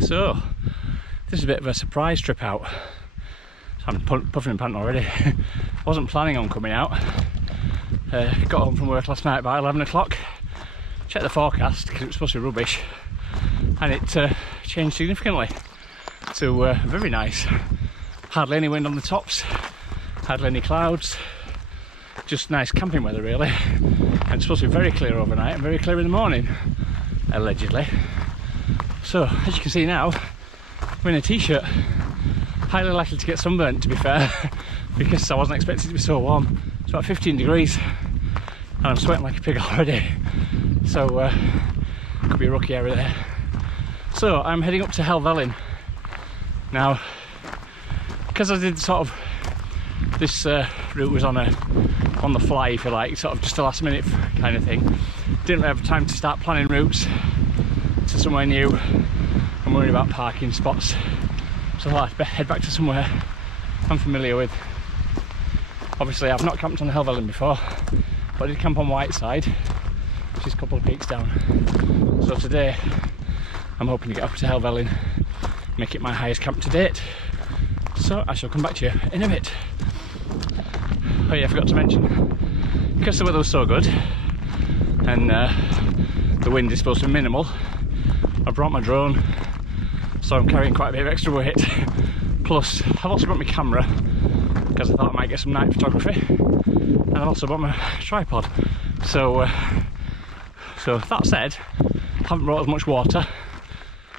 So, this is a bit of a surprise trip out. So I'm puffing and panting already. Wasn't planning on coming out. Got home from work last night about 11 o'clock. Checked the forecast because it was supposed to be rubbish, and it changed significantly to very nice. Hardly any wind on the tops, hardly any clouds, just nice camping weather really. And it's supposed to be very clear overnight and very clear in the morning, allegedly. So as you can see now, I'm in a t-shirt, highly likely to get sunburnt to be fair, because I wasn't expecting it to be so warm. It's about 15 degrees and I'm sweating like a pig already, so could be a rookie area there. So I'm heading up to Helvellyn now, because I did sort of this route was on the fly, if you like, sort of just a last minute kind of thing. Didn't have time to start planning routes to somewhere new. I'm worried about parking spots, so I thought I'd head back to somewhere I'm familiar with. Obviously I've not camped on Helvellyn before, but I did camp on Whiteside, which is a couple of peaks down. So today I'm hoping to get up to Helvellyn, make it my highest camp to date. So I shall come back to you in a bit. Oh yeah, I forgot to mention, because the weather was so good and the wind is supposed to be minimal, I brought my drone, so I'm carrying quite a bit of extra weight. Plus I've also brought my camera because I thought I might get some night photography, and I've also brought my tripod. So that said, I haven't brought as much water,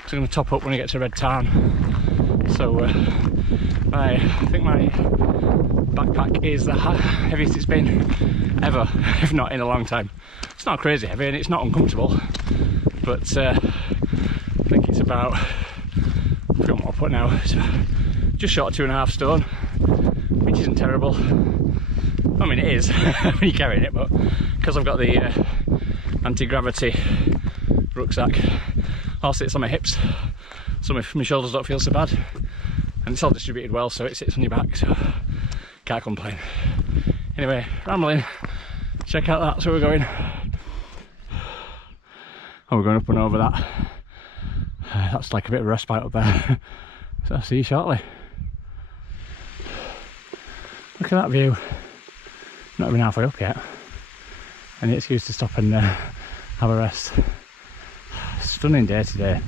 so I'm going to top up when I get to Red Tarn. So I think my backpack is the heaviest it's been ever, if not in a long time. It's not crazy heavy and it's not uncomfortable, but I think it's about, I forgot what I'll put now, it's just short of 2.5 stone, which isn't terrible. I mean, it is when you're carrying it, but because I've got the anti-gravity rucksack, all sits on my hips, so my shoulders don't feel so bad, and it's all distributed well, so it sits on your back, so can't complain. Anyway, rambling, check out that. So we're going, oh, we're going up and over that. That's like a bit of a respite up there. So I'll see you shortly. Look at that view. Not even halfway up yet. Any excuse to stop and have a rest. Stunning day today.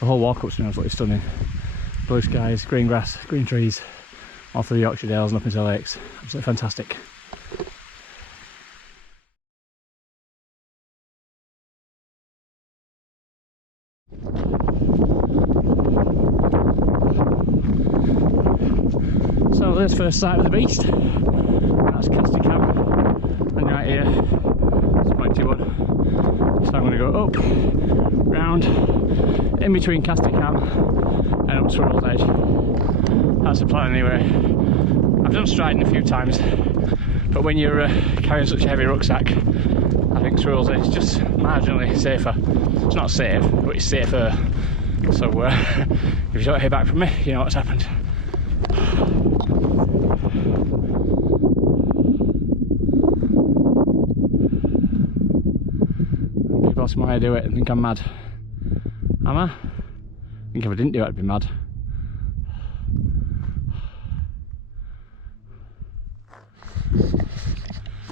The whole walk up's been absolutely stunning. Blue skies, green grass, green trees, all through the Yorkshire Dales and up into the lakes. Absolutely fantastic. So there's first sight of the beast. That's Castor Camp, and right here it's pointy one. So I'm going to go up, round, in between Castor Camp and up to Rules Edge. That's the plan anyway. I've done striding a few times, but when you're carrying such a heavy rucksack, I think Rules Edge is just marginally safer. It's not safe, but it's safer. So if you don't hear back from me, you know what's happened. People ask me why I do it and think I'm mad. Am I? I think if I didn't do it I'd be mad.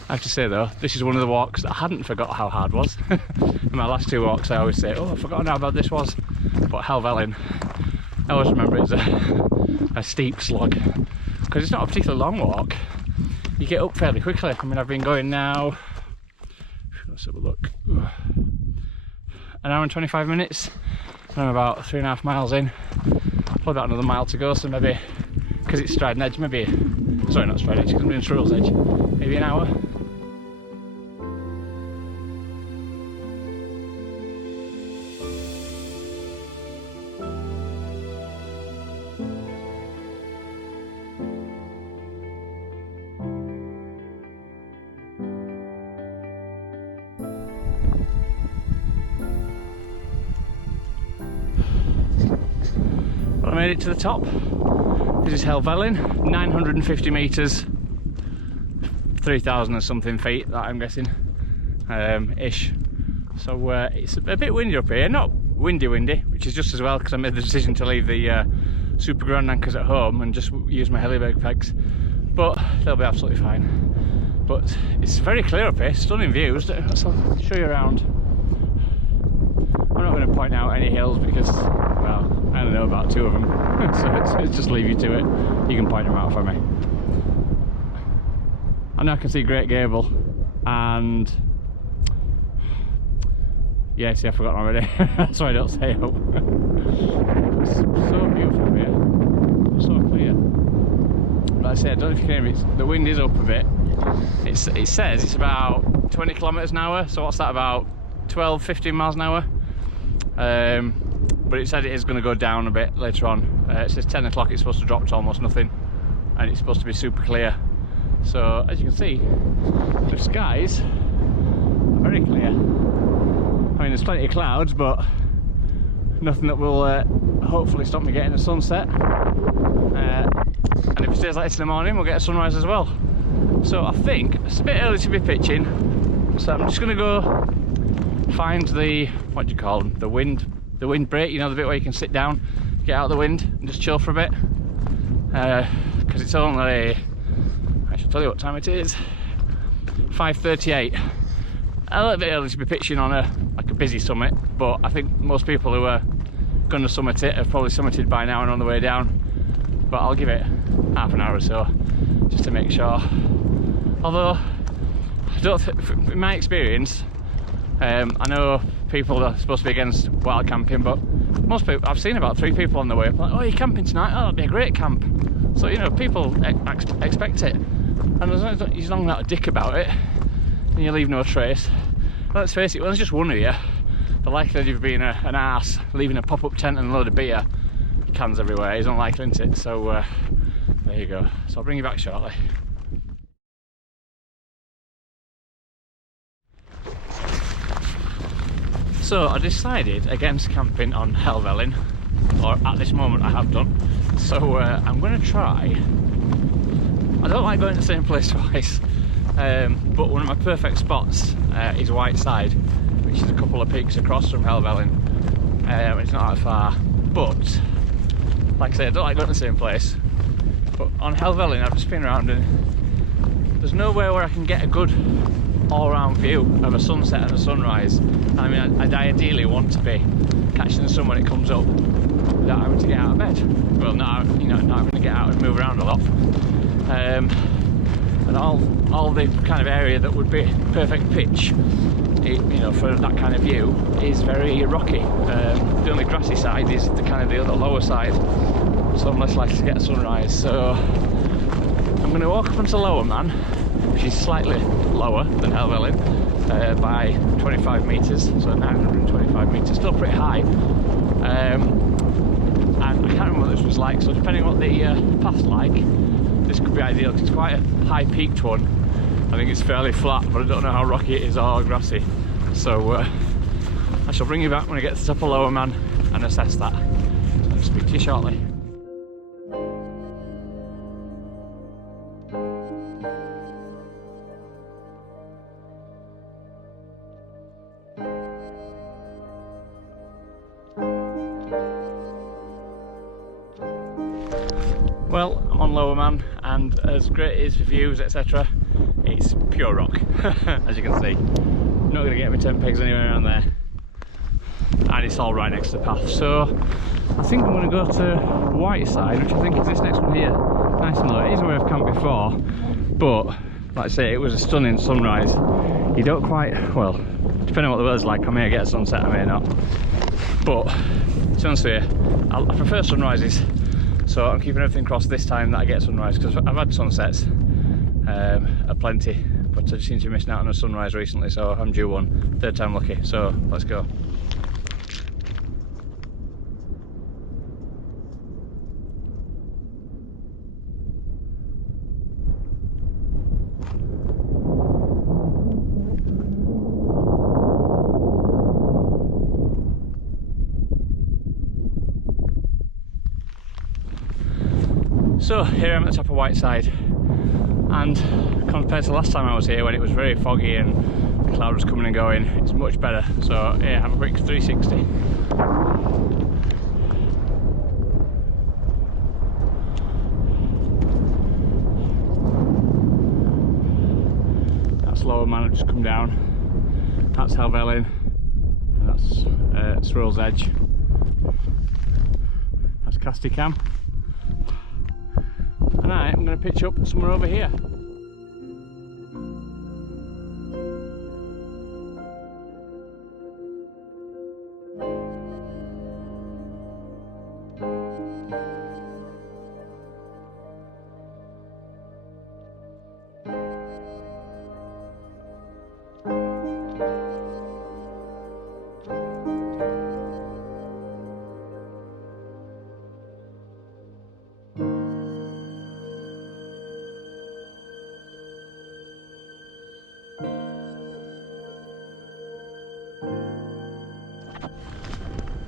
I have to say though, this is one of the walks that I hadn't forgot how hard was. In my last 2 walks I always say, oh, I've forgotten how bad this was. But Helvellyn, I always remember it's a steep slog, because it's not a particularly long walk. You get up fairly quickly. I mean, I've been going now, let's have a look, an hour and 25 minutes, and I'm about 3.5 miles in. Probably about another mile to go, so maybe, because it's Striding Edge, maybe, sorry, not Striding Edge, because I'm doing Rules Edge, maybe an hour. I made it to the top. This is Helvellyn, 950 metres, 3,000 or something feet, that I'm guessing, ish. So it's a bit windy up here, not windy, which is just as well because I made the decision to leave the super grand anchors at home and just use my Hilleberg pegs, but they'll be absolutely fine. But it's very clear up here, stunning views. I'll show you around. I'm not going to point out any hills because, well, I only know about 2 of them, so it's just leave you to it. You can point them out for me. I know I can see Great Gable and yeah, see, I've forgotten already. That's why I don't say out. It's so beautiful here, so clear. Like I say, I don't know if you can hear me. The wind is up a bit. It says it's about 20 kilometers an hour. So what's that, about 12-15 miles an hour? But it said it is going to go down a bit later on. It says 10 o'clock it's supposed to drop to almost nothing, and it's supposed to be super clear. So as you can see, the skies are very clear. I mean, there's plenty of clouds, but nothing that will hopefully stop me getting a sunset. And if it stays like this in the morning, we'll get a sunrise as well. So I think it's a bit early to be pitching, so I'm just going to go find the, what do you call them, the wind break, you know, the bit where you can sit down, get out of the wind and just chill for a bit, because it's only, I should tell you what time it is, 5:38. A little bit early to be pitching on a busy summit, but I think most people who are going to summit it have probably summited by now and on the way down. But I'll give it half an hour or so just to make sure. Although I don't in my experience, I know people are supposed to be against wild camping, but most people, I've seen about 3 people on the way, like, oh, you're camping tonight? Oh, that'd be a great camp. So, you know, people expect it, and as long as you're not a dick about it and you leave no trace. Let's face it, when there's just one of you, the likelihood of being an arse, leaving a pop-up tent and a load of beer cans everywhere is unlikely, isn't it? So there you go. So I'll bring you back shortly. So I decided against camping on Helvellyn, or at this moment I have done. So I'm going to try. I don't like going to the same place twice, but one of my perfect spots is Whiteside, which is a couple of peaks across from Helvellyn. It's not that far, but like I say, I don't like going to the same place. But on Helvellyn I've just been around and there's nowhere where I can get a good all-round view of a sunset and a sunrise. I mean, I'd ideally want to be catching the sun when it comes up without having to get out of bed. Well, not having to get out and move around a lot. And all the kind of area that would be perfect pitch, you know, for that kind of view is very rocky. The only grassy side is the kind of the other lower side, so I'm less likely to get a sunrise. So I'm going to walk up onto Lower Man, which is slightly lower than Helvellyn by 25 metres, so 925 metres, still pretty high. And I can't remember what this was like, so depending on what the path's like, this could be ideal because it's quite a high peaked one. I think it's fairly flat, but I don't know how rocky it is or grassy. So I shall bring you back when I get to the top of Lower Man and assess that. I'll speak to you shortly. Well, I'm on Lower Man, and as great as for views, etc., it's pure rock, as you can see. I'm not going to get my tent pegs anywhere around there, and it's all right next to the path. So I think I'm going to go to Whiteside, which I think is this next one here. Nice and low. It is where I've camped before, but like I say, it was a stunning sunrise. You don't quite, well, depending on what the weather's like, I may get a sunset, I may not. But to be honest with you, I prefer sunrises. So I'm keeping everything crossed this time that I get sunrise, because I've had sunsets aplenty, but I just seem to be missing out on a sunrise recently, so I'm due one. 3rd time lucky, so let's go. So here I'm at the top of Whiteside, and compared to last time I was here when it was very foggy and cloud was coming and going, it's much better. So yeah, have a quick 360. That's Lower Man, just come down. That's Helvellyn, and that's Swirl's Edge. That's Casty Cam. And I'm going to pitch up somewhere over here.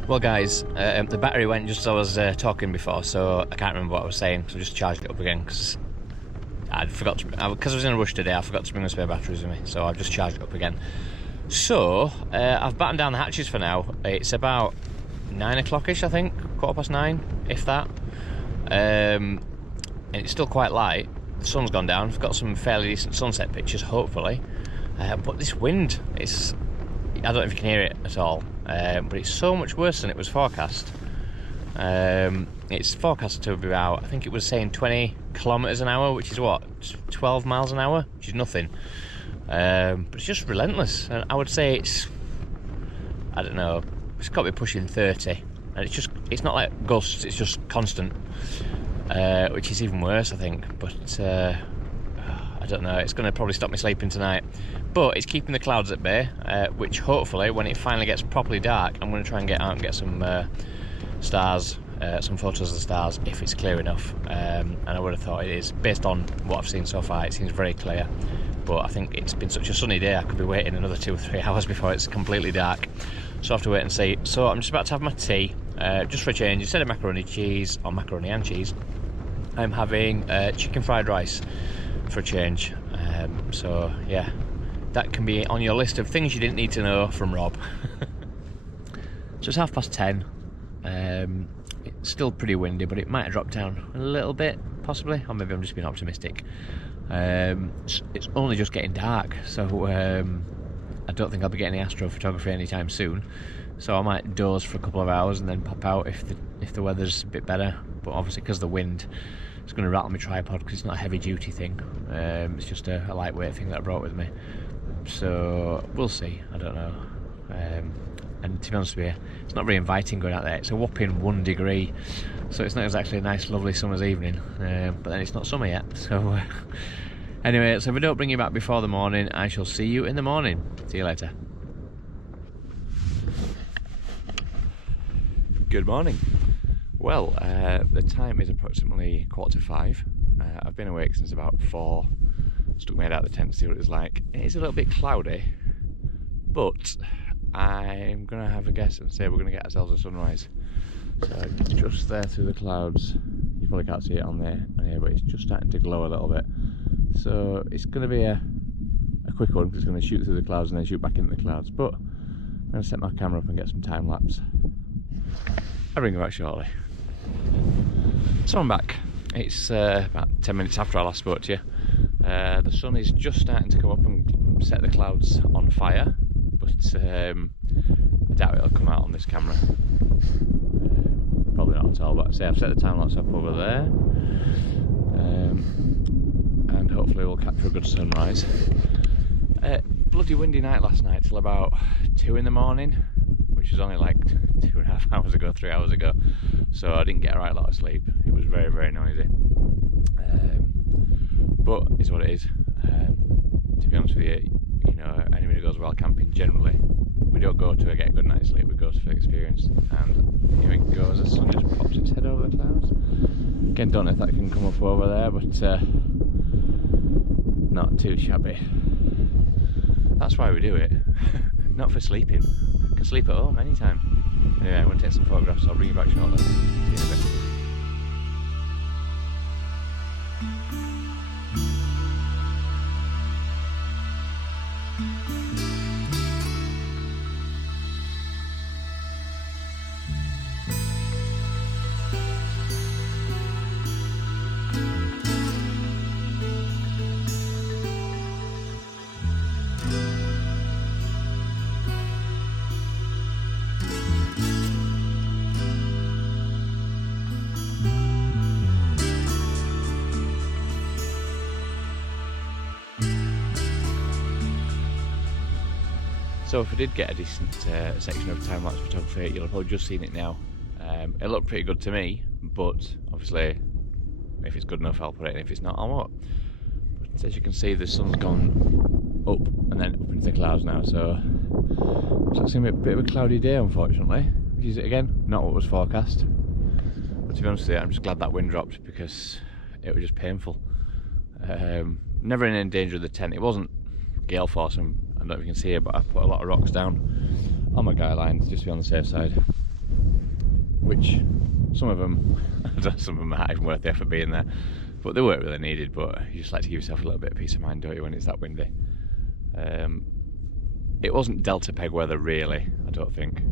Well guys, the battery went just as I was talking before, so I can't remember what I was saying, so I just charged it up again because I was in a rush today. I forgot to bring the spare batteries with me, so I've just charged it up again. So I've battened down the hatches for now. It's about 9 o'clock-ish, I think, 9:15, if that, and it's still quite light. The sun's gone down. I've got some fairly decent sunset pictures, hopefully, but this wind, I don't know if you can hear it at all, but it's so much worse than it was forecast. It's forecast to be about, I think it was saying 20 kilometres an hour, which is what, 12 miles an hour, which is nothing. But it's just relentless, and I would say it's, I don't know, it's got to be pushing 30, and it's not like gusts, it's just constant, which is even worse, I think. But I don't know, it's going to probably stop me sleeping tonight. But it's keeping the clouds at bay, which hopefully, when it finally gets properly dark, I'm going to try and get out and get some stars, some photos of the stars, if it's clear enough. And I would have thought it is. Based on what I've seen so far, it seems very clear. But I think it's been such a sunny day, I could be waiting another 2 or 3 hours before it's completely dark. So I have to wait and see. So I'm just about to have my tea, just for a change. Instead of macaroni and cheese, I'm having chicken fried rice for a change. So yeah, that can be on your list of things you didn't need to know from Rob. So it's 10:30. It's still pretty windy, but it might have dropped down a little bit, possibly, or maybe I'm just being optimistic. It's only just getting dark, so I don't think I'll be getting any astrophotography anytime soon. So I might doze for a couple of hours and then pop out if the weather's a bit better. But obviously, because of the wind, it's going to rattle my tripod because it's not a heavy duty thing. It's just a lightweight thing that I brought with me. So we'll see, I don't know. And to be honest with you, it's not very inviting going out there. It's a whopping 1 degree, so it's not exactly a nice lovely summer's evening, but then it's not summer yet. So anyway, so if I don't bring you back before the morning, I shall see you in the morning. See you later. Good morning. Well, the time is approximately 5:15. I've been awake since about 4. Stuck my head out the tent to see what it's like. It is a little bit cloudy, but I'm going to have a guess and say we're going to get ourselves a sunrise. So it's just there through the clouds. You probably can't see it on there, but it's just starting to glow a little bit. So it's going to be a quick one because it's going to shoot through the clouds and then shoot back into the clouds. But I'm going to set my camera up and get some time lapse. I'll bring you back shortly. So I'm back. It's about 10 minutes after I last spoke to you. The sun is just starting to come up and set the clouds on fire, but I doubt it'll come out on this camera. Probably not at all, but I say I've set the time lapse up over there, and hopefully we'll capture a good sunrise. Bloody windy night last night till about 2 in the morning, which was only like 2.5 hours ago, 3 hours ago, so I didn't get a right lot of sleep. It was very, very noisy. But it's what it is. To be honest with you, anybody who goes wild camping, generally, we don't go to get a good night's sleep, we go for the experience. And here it goes, the sun just pops its head over the clouds. Again, don't know if that can come up over there, but not too shabby. That's why we do it, not for sleeping. You can sleep at home anytime. Anyway, I'm going to take some photographs, so I'll bring you back shortly. See you in a bit. So if I did get a decent section of time-lapse photography, you'll have probably just seen it now. It looked pretty good to me, but obviously if it's good enough I'll put it in, if it's not I won't. But as you can see, the sun's gone up and then up into the clouds now, so it's going to be a bit of a cloudy day unfortunately, which is again not what was forecast. But to be honest with you, I'm just glad that wind dropped because it was just painful. Never in any danger of the tent. It wasn't gale force, and I don't know if you can see it, but I put a lot of rocks down on my guy lines just to be on the safe side, which some of them are not even worth the effort being there, but they weren't really needed. But you just like to give yourself a little bit of peace of mind, don't you, when it's that windy. It wasn't Delta peg weather really, I don't think.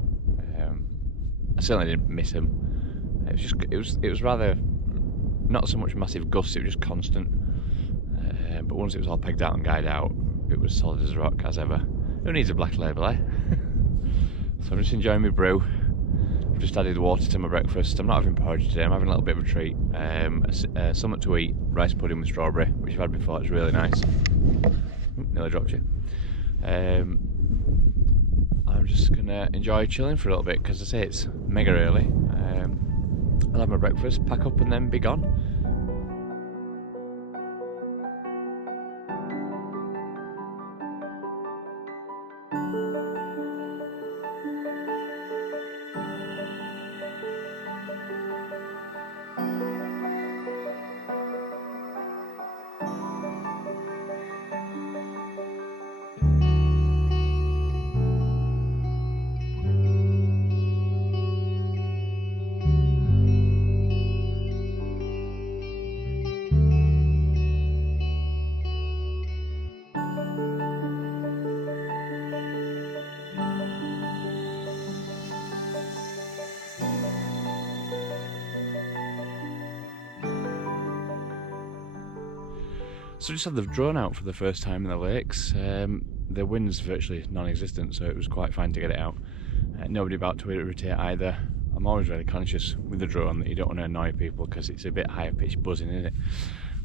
I certainly didn't miss them. It was rather not so much massive gusts, it was just constant. But once it was all pegged out and guyed out, it was solid as a rock as ever. Who needs a black label, eh? So I'm just enjoying my brew. I've just added water to my breakfast. I'm not having porridge today, I'm having a little bit of a treat. Something to eat, rice pudding with strawberry, which I've had before, it's really nice. Nearly dropped you. I'm just going to enjoy chilling for a little bit because I say it's mega early. I'll have my breakfast, pack up and then be gone. So just had the drone out for the first time in the lakes. The wind's virtually non-existent, so it was quite fine to get it out. Nobody about to irritate either. I'm always really conscious with the drone that you don't want to annoy people because it's a bit higher pitched buzzing, isn't it?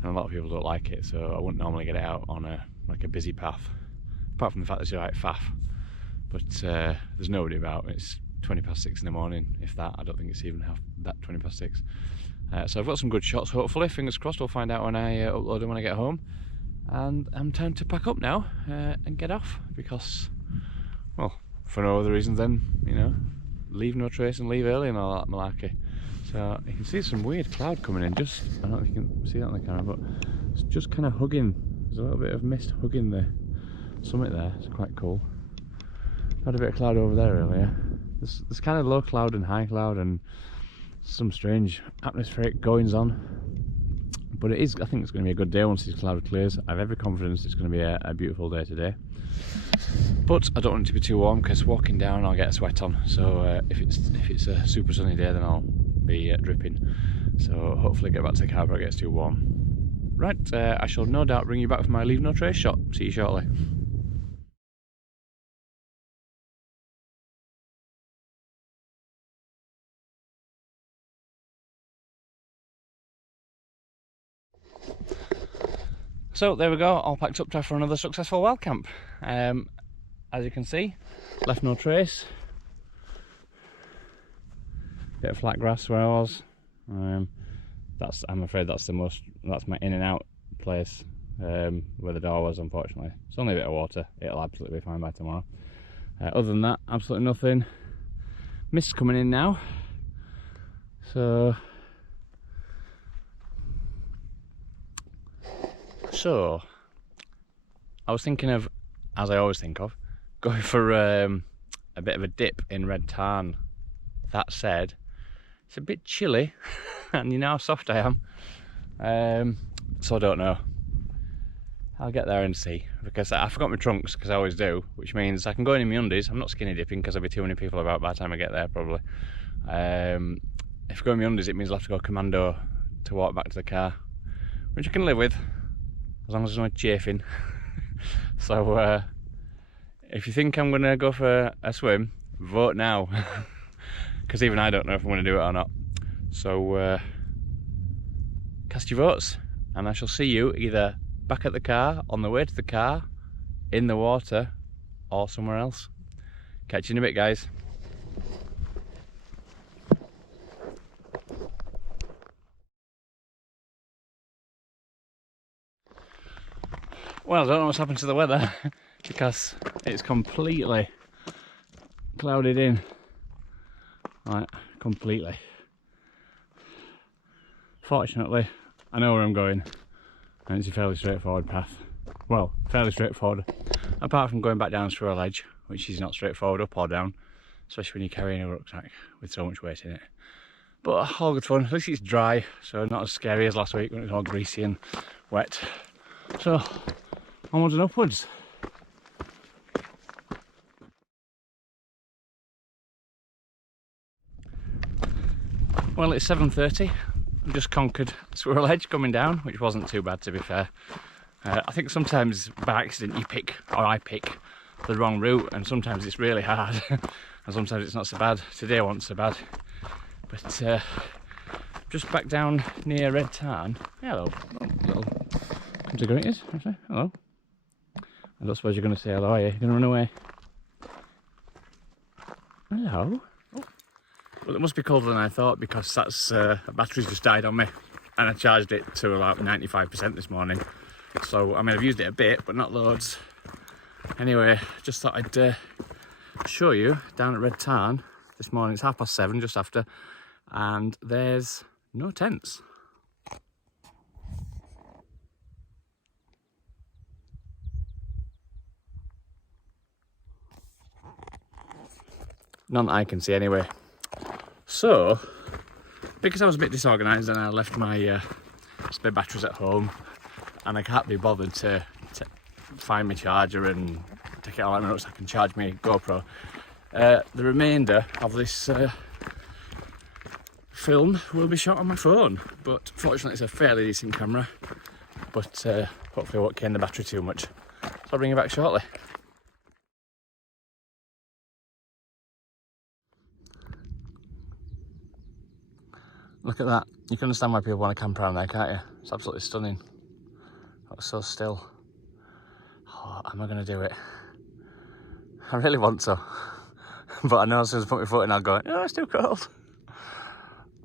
And a lot of people don't like it, so I wouldn't normally get it out on a busy path. Apart from the fact that it's right faff. But there's nobody about. It's 20 past 6 in the morning, if that. I don't think it's even half that 20 past 6. So I've got some good shots, hopefully. Fingers crossed, we'll find out when I upload them when I get home. And I'm time to pack up now and get off because, well, for no other reason than, you know, leave no trace and leave early and all that malarkey. So you can see some weird cloud coming in, just, I don't know if you can see that on the camera, but it's just kind of hugging, there's a little bit of mist hugging the summit there. It's quite cool. Had a bit of cloud over there earlier. There's kind of low cloud and high cloud and some strange atmospheric goings on, but it is, I think it's going to be a good day once this cloud clears. I have every confidence it's going to be a beautiful day today, but I don't want it to be too warm because walking down I'll get a sweat on, so if it's a super sunny day then I'll be dripping, so hopefully get back to the car before it gets too warm. Right, I shall no doubt bring you back for my leave no trace shot. See you shortly. So there we go, all packed up for another successful wild camp. As you can see, left no trace. Bit of flat grass where I was. I'm afraid that's my in and out place where the door was, unfortunately. It's only a bit of water, it'll absolutely be fine by tomorrow. Other than that, absolutely nothing. Mist's coming in now. So, I was thinking of, as I always think of, going for a bit of a dip in red tarn. That said, it's a bit chilly, and you know how soft I am. So I don't know. I'll get there and see, because I forgot my trunks, because I always do, which means I can go in my undies. I'm not skinny dipping, because there'll be too many people about by the time I get there, probably. If I go in my undies, it means I'll have to go commando to walk back to the car, which I can live with, as long as there's no chafing. So if you think I'm going to go for a swim, vote now, because even I don't know if I'm going to do it or not. So cast your votes, and I shall see you either back at the car, on the way to the car, in the water, or somewhere else. Catch you in a bit, guys. Well, I don't know what's happened to the weather because it's completely clouded in. Right, completely. Fortunately, I know where I'm going and it's a fairly straightforward path. Well, fairly straightforward, apart from going back down through a ledge, which is not straightforward up or down, especially when you're carrying a rucksack with so much weight in it. But all good fun. At least it's dry, so not as scary as last week when it was all greasy and wet. So, onwards and upwards. Well, it's 7:30. I've just conquered Squirrel Edge coming down, which wasn't too bad, to be fair. I think sometimes by accident I pick the wrong route, and sometimes it's really hard and sometimes it's not so bad. Today I wasn't so bad, but just back down near Red Tarn. Hello, little contigrities. Hello. I don't suppose you're going to say hello, are you? You're going to run away? Hello. Oh. Well, it must be colder than I thought because that's a battery's just died on me, and I charged it to about 95% this morning. So I mean, I've used it a bit, but not loads. Anyway, just thought I'd show you down at Red Tarn this morning. It's 7:30, just after, and there's no tents. None I can see anyway. So, because I was a bit disorganised and I left my spare batteries at home, and I can't be bothered to find my charger and take it all out of my rucksack and charge my GoPro, the remainder of this film will be shot on my phone. But fortunately it's a fairly decent camera, but hopefully it won't cane the battery too much. So I'll bring you back shortly. Look at that. You can understand why people want to camp around there, can't you? It's absolutely stunning. It's so still. Oh, am I going to do it? I really want to. But I know as soon as I put my foot in, I'll go, oh, it's too cold.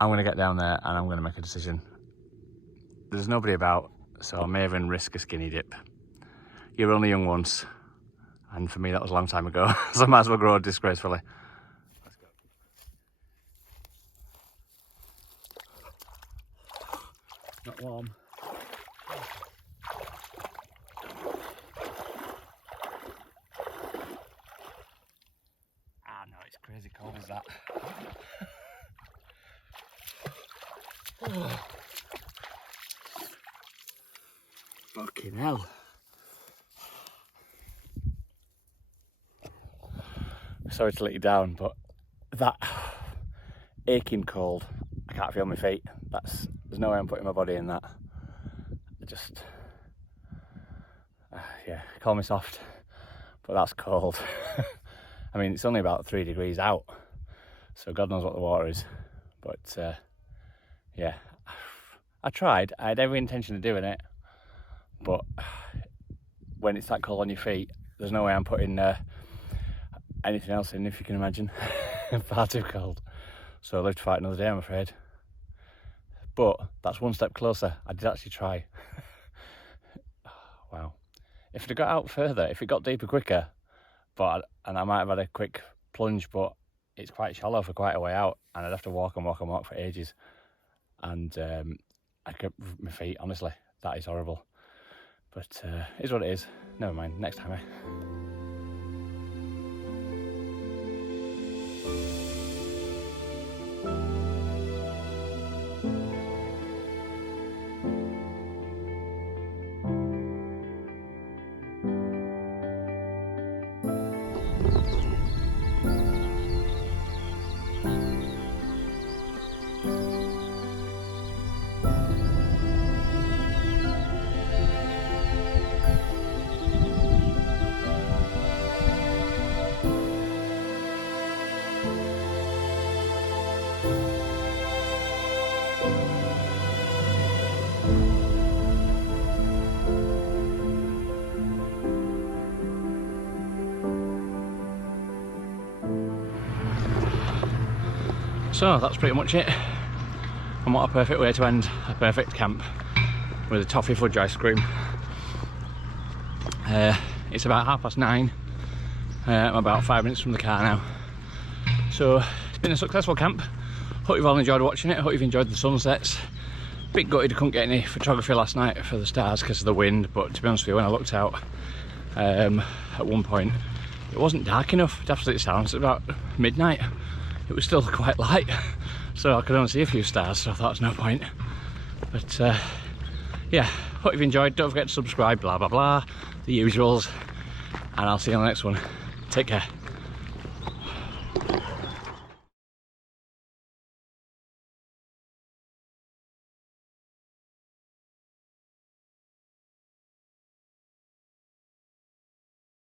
I'm going to get down there and I'm going to make a decision. There's nobody about, so I may even risk a skinny dip. You're only young once. And for me, that was a long time ago. So I might as well grow disgracefully. Not warm. Ah no, it's crazy cold as that. Oh. Fucking hell. Sorry to let you down, but that aching cold, I can't feel my feet. There's no way I'm putting my body in that. I just, yeah, call me soft, but that's cold. I mean, it's only about 3 degrees out, so God knows what the water is. But yeah, I tried. I had every intention of doing it, but when it's that cold on your feet, there's no way I'm putting anything else in, if you can imagine. Far too cold. So I'll live to fight another day, I'm afraid. But that's one step closer. I did actually try. Wow. If it had got out further, if it got deeper quicker, and I might have had a quick plunge, but it's quite shallow for quite a way out, and I'd have to walk and walk and walk for ages. And I kept my feet, honestly, that is horrible. But it is what it is. Never mind, next time. So that's pretty much it, and what a perfect way to end a perfect camp with a toffee fudge ice cream. It's about 9:30. I'm about 5 minutes from the car now. So it's been a successful camp. Hope you've all enjoyed watching it. Hope you've enjoyed the sunsets. Bit gutted I couldn't get any photography last night for the stars because of the wind, but to be honest with you, when I looked out at one point, it wasn't dark enough. It absolutely sounds about midnight. It was still quite light, so I could only see a few stars, so I thought there's no point. But yeah, hope you've enjoyed. Don't forget to subscribe, blah blah blah, the usuals, and I'll see you on the next one. Take care.